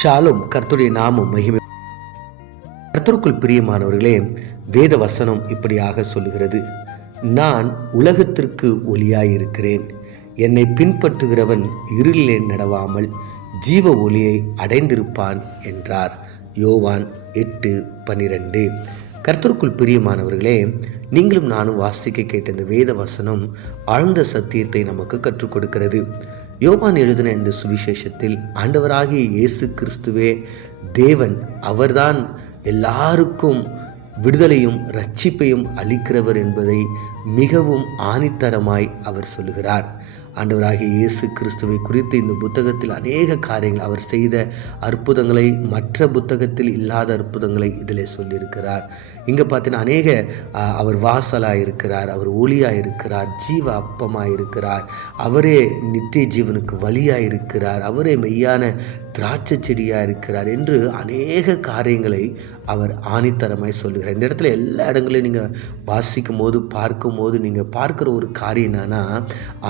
ஷாலும் கர்த்தருடைய நாமம் மகிமை. கர்த்தருக்குள் பிரியமானவர்களே, வேத வசனம் இப்படியாக சொல்லுகிறது, நான் உலகத்திற்கு ஒளியாயிருக்கிறேன், என்னை பின்பற்றுகிறவன் இருளிலே நடவாமல் ஜீவ ஒளியை அடைந்திருப்பான் என்றார். யோவான் 8:12. கர்த்தருக்குள் பிரியமானவர்களே, நீங்களும் நானும் வாசிக்க கேட்ட இந்த வேத வசனம் ஆழ்ந்த சத்தியத்தை நமக்கு கற்றுக் கொடுக்கிறது. யோவான் எழுதின இந்த சுவிசேஷத்தில் ஆண்டவராகிய இயேசு கிறிஸ்துவே தேவன், அவர்தான் எல்லாருக்கும் விடுதலையும் இரட்சிப்பையும் அளிக்கிறவர் என்பதை மிகவும் ஆணித்தரமாய் அவர் சொல்லுகிறார். ஆண்டவராகிய இயேசு கிறிஸ்துவை குறித்து இந்த புத்தகத்தில் அநேக காரியங்கள், அவர் செய்த அற்புதங்களை, மற்ற புத்தகத்தில் இல்லாத அற்புதங்களை இதில் சொல்லியிருக்கிறார். இங்கே பார்த்தீங்கன்னா அநேக அவர் வாசலாக இருக்கிறார், அவர் ஒளியாக இருக்கிறார், ஜீவ அப்பமாக இருக்கிறார், அவரே நித்திய ஜீவனுக்கு வழியாக இருக்கிறார், அவரே மெய்யான திராட்சை செடியாக இருக்கிறார் என்று அநேக காரியங்களை அவர் ஆணித்தரமாய் சொல்லுகிறார். இந்த இடத்துல எல்லா இடங்களையும் நீங்கள் வாசிக்கும் போது, பார்க்கும் போது நீங்கள் பார்க்குற ஒரு காரியம் என்னன்னா,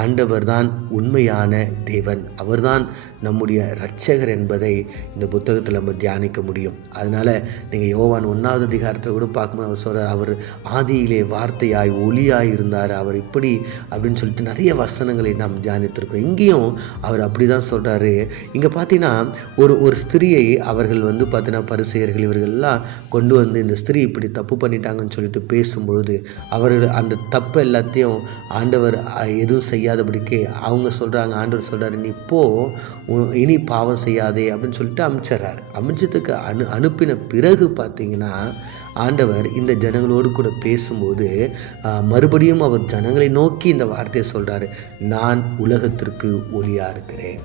ஆண்டவர் தான் உண்மையான தேவன், அவர்தான் நம்முடைய இரட்சகர் என்பதை இந்த புத்தகத்தில் நம்ம தியானிக்க முடியும். அதனால் நீங்கள் யோவான் 1வது அதிகாரத்தில் கூட பார்க்கும்போது அவர் சொல்கிறார், அவர் ஆதியிலே வார்த்தையாய் ஒளியாய் இருந்தார், அவர் இப்படி அப்படின்னு சொல்லிட்டு நிறைய வசனங்களை நாம் தியானித்திருக்கிறோம். இங்கேயும் அவர் அப்படி தான் சொல்கிறாரு. இங்கே பார்த்தீங்கன்னா ஒரு ஸ்திரியை அவர்கள் பார்த்தீங்கன்னா பரிசேயர்கள் இவர்கள்லாம் கொண்டு வந்து இந்த ஸ்திரீ இப்படி தப்பு பண்ணிட்டாங்கன்னு சொல்லிட்டு பேசும்பொழுது, அவர்கள் அந்த தப்பு எல்லாத்தையும் ஆண்டவர் எதுவும் செய்யாதபடிக்கு அவங்க சொல்கிறாங்க. ஆண்டவர் சொல்கிறாரு, நீ போ, இனி பாவம் செய்யாதே அப்படின்னு சொல்லிட்டு அமைச்சிட்றாரு. அமைச்சதுக்கு அனுப்பின பிறகு பார்த்தீங்கன்னா ஆண்டவர் இந்த ஜனங்களோடு கூட பேசும்போது மறுபடியும் அவர் ஜனங்களை நோக்கி இந்த வார்த்தையை சொல்கிறாரு, நான் உலகத்திற்கு ஒளியாக இருக்கிறேன்,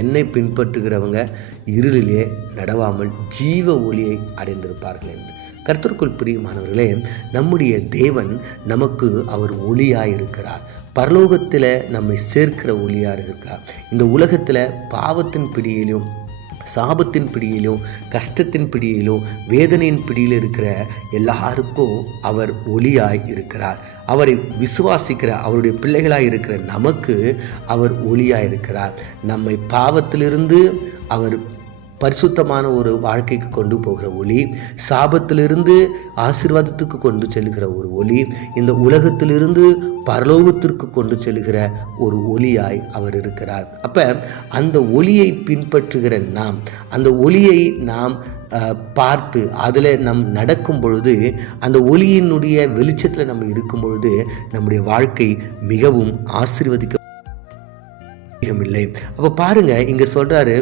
என்னை பின்பற்றுகிறவங்க இருளிலே நடவாமல் ஜீவ ஒளியை அடைந்திருப்பார்கள் என்று. கர்த்தருக்குள் பிரியமானவர்களே, நம்முடைய தேவன் நமக்கு அவர் ஒளியாக இருக்கிறார், பரலோகத்தில் நம்மை சேர்க்கிற ஒளியாக இருக்கிறார். இந்த உலகத்தில் பாவத்தின் பிடியிலும், சாபத்தின் பிடியிலும், கஷ்டத்தின் பிடியிலும், வேதனையின் பிடியில் இருக்கிற எல்லாருக்கும் அவர் ஒளியாய் இருக்கிறார். அவரை விசுவாசிக்கிற அவருடைய பிள்ளைகளாய் இருக்கிற நமக்கு அவர் ஒளியாய் இருக்கிறார். நம்மை பாவத்திலிருந்து அவர் பரிசுத்தமான ஒரு வாழ்க்கைக்கு கொண்டு போகிற ஒளி, சாபத்திலிருந்து ஆசீர்வாதத்துக்கு கொண்டு செல்கிற ஒரு ஒளி, இந்த உலகத்திலிருந்து பரலோகத்திற்கு கொண்டு செல்கிற ஒரு ஒளியாய் அவர் இருக்கிறார். அப்போ அந்த ஒளியை பின்பற்றுகிற நாம், அந்த ஒளியை நாம் பார்த்து அதில் நம் நடக்கும் பொழுது, அந்த ஒளியினுடைய வெளிச்சத்தில் நம்ம இருக்கும் பொழுது நம்முடைய வாழ்க்கை மிகவும் ஆசீர்வதிக்க இல்லை. அப்போ பாருங்க, இங்கே சொல்கிறாரு,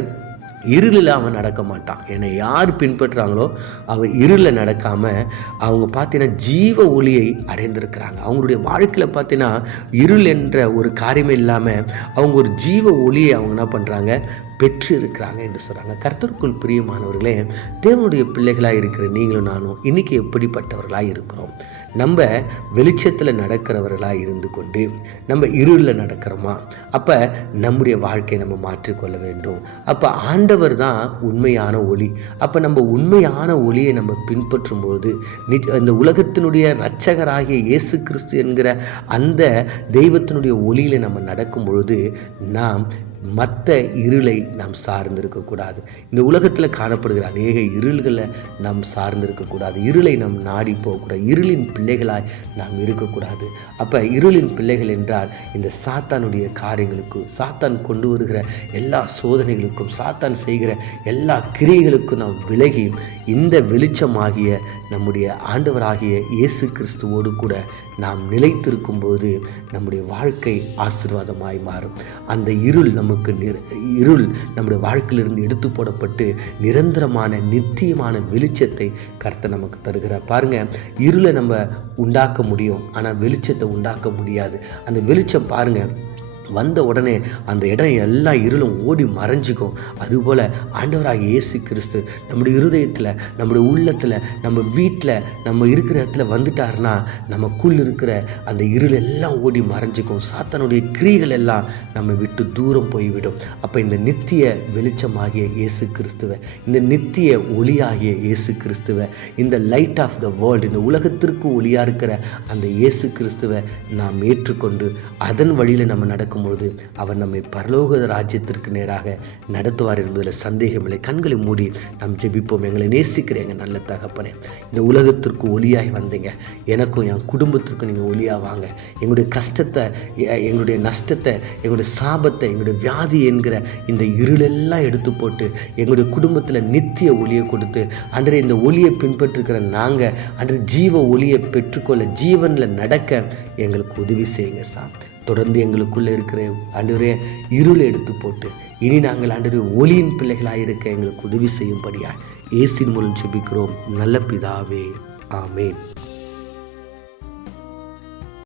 இருளில் அவன் நடக்க மாட்டான். என்னை யார் பின்பற்றுறாங்களோ அவன் இருளில் நடக்காமல் அவங்க பார்த்தீங்கன்னா ஜீவ ஒளியை அடைந்திருக்கிறாங்க. அவங்களுடைய வாழ்க்கையில் பார்த்தீங்கன்னா இருள் என்ற ஒரு காரியமே இல்லாமல் அவங்க ஒரு ஜீவ ஒளியை அவங்க என்ன பண்ணுறாங்க, பெற்று இருக்கிறாங்க என்று சொல்கிறாங்க. கர்த்தருக்குள் பிரியமானவர்களே, தேவனுடைய பிள்ளைகளாக இருக்கிற நீங்களும் நானும் இன்றைக்கி எப்படிப்பட்டவர்களாக இருக்கிறோம்? நம்ம வெளிச்சத்தில் நடக்கிறவர்களாக இருந்து கொண்டு நம்ம இருளில் நடக்கிறோமா? அப்போ நம்முடைய வாழ்க்கையை நம்ம மாற்றிக்கொள்ள வேண்டும். அப்போ ஆண்டவர் தான் உண்மையான ஒளி. அப்போ நம்ம உண்மையான ஒளியை நம்ம பின்பற்றும் போது இந்த உலகத்தினுடைய இரட்சகராகிய இயேசு கிறிஸ்து என்கிற அந்த தெய்வத்தினுடைய ஒளியில் நம்ம நடக்கும் பொழுது நாம் மற்ற இருளை நாம் சார்ந்திருக்கக்கூடாது. இந்த உலகத்தில் காணப்படுகிற அநேக இருள்களை நாம் சார்ந்திருக்கக்கூடாது. இருளை நாம் நாடி போகக்கூடாது. இருளின் பிள்ளைகளாய் நாம் இருக்கக்கூடாது. அப்போ இருளின் பிள்ளைகள் என்றால் இந்த சாத்தானுடைய காரியங்களுக்கும், சாத்தான் கொண்டு வருகிற எல்லா சோதனைகளுக்கும், சாத்தான் செய்கிற எல்லா கிரியைகளுக்கும் நாம் விலகி இந்த வெளிச்சமாகிய நம்முடைய ஆண்டவராகிய இயேசு கிறிஸ்துவோடு கூட நாம் நிலைத்திருக்கும் போது நம்முடைய வாழ்க்கை ஆசீர்வாதமாய் மாறும். அந்த இருள் நம்முடைய வாழ்க்கையிலிருந்து எடுத்து போடப்பட்டு நிரந்தரமான நித்தியமான வெளிச்சத்தை கர்த்தர் நமக்கு தருகிறார். பாருங்க, இருளை நம்ம உண்டாக்க முடியும், ஆனால் வெளிச்சத்தை உண்டாக்க முடியாது. அந்த வெளிச்சம் பாருங்க வந்த உடனே அந்த இடம் எல்லாம் இருளும் ஓடி மறைஞ்சிக்கும். அதுபோல் ஆண்டவராக இயேசு கிறிஸ்து நம்முடைய இருதயத்தில், நம்முடைய உள்ளத்தில், நம்ம வீட்டில், நம்ம இருக்கிற இடத்துல வந்துட்டார்னா நமக்குள் இருக்கிற அந்த இருள் எல்லாம் ஓடி மறைஞ்சிக்கும். சாத்தானுடைய கிரியைகள் எல்லாம் நம்ம விட்டு தூரம் போய்விடும். அப்போ இந்த நித்திய வெளிச்சமாகிய இயேசு கிறிஸ்துவை, இந்த நித்திய ஒளியாகிய இயேசு கிறிஸ்துவை, இந்த லைட் ஆஃப் த வேர்ல்டு, இந்த உலகத்திற்கு ஒளியாக இருக்கிற அந்த இயேசு கிறிஸ்துவை நாம் ஏற்றுக்கொண்டு அதன் வழியில் நம்ம நடக்கும் நடக்கும்பொழுது அவர் நம்மை பரலோக ராஜ்யத்திற்கு நேராக நடத்துவார் என்பதில் சந்தேகமில்லை. கண்களை மூடி நாம் ஜெபிப்போம். எங்களை நேசிக்கிற எங்கள் நல்ல தகப்பனே, இந்த உலகத்திற்கு ஒளியாய் வந்தீங்க. எனக்கும் என் குடும்பத்திற்கும் நீங்கள் ஒளியாக வாங்க. எங்களுடைய கஷ்டத்தை, எங்களுடைய நஷ்டத்தை, எங்களுடைய சாபத்தை, எங்களுடைய வியாதி என்கிற இந்த இருளெல்லாம் எடுத்து போட்டு எங்களுடைய குடும்பத்தில் நித்திய ஒளியை கொடுத்து அன்றைய இந்த ஒளியை பின்பற்றிருக்கிற நாங்கள் அன்றைய ஜீவ ஒளியை பெற்றுக்கொள்ள, ஜீவனில் நடக்க எங்களுக்கு உதவி செய்யுங்க சார். தொடர்ந்து எங்களுக்குள்ளே இருக்கிற ஆண்டவரே இருளை எடுத்து போட்டு இனி நாங்கள் ஆண்டவரே ஒளியின் பிள்ளைகளாக இருக்க எங்களுக்கு உதவி செய்யும்படியா இயேசுவின் மூலம் ஜெபிக்கிறோம் நல்ல பிதாவே, ஆமென்.